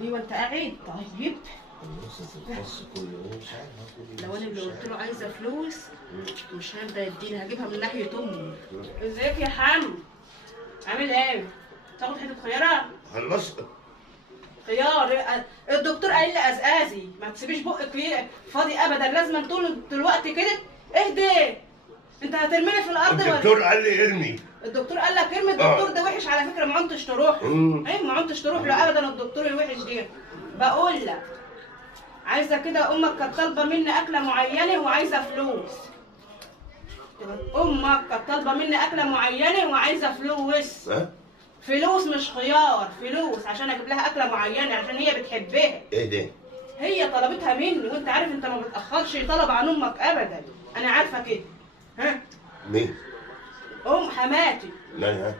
ايوه انت قاعد طيب. النص الخاص كله مش عارف. لو انا اللي قلت له عايزه فلوس مش هيرضى يديني، هجيبها من ناحيه امي. ازيك يا حمو؟ عامل ايه؟ تاخد حته خياره؟ خلصت. خيار. الدكتور قال لي ازازي ما تسيبيش بقك فاضي ابدا، لازم طول الوقت كده. اهدي، انت هترميني في الارض ولا؟ الدكتور قال لي ارمي. الدكتور قال لك ارمي؟ الدكتور ده وحش على فكره، ما عنتش تروح. ايه ما عنتش تروح له ابدا الدكتور الوحش ده. بقول لك عايزه كده، امك كانت طالبه مني اكله معينه وعايزه فلوس. امك كانت طالبه مني اكله معينه وعايزه فلوس. فلوس مش خيار، فلوس عشان اجيب لها اكله معينه عشان هي بتحبها. ايه ده؟ هي طلبتها مني، وانت عارف انت ما بتاخرش طلب عن امك ابدا، انا عارفه كده. ها؟ مين؟ ام حماتي. مالها؟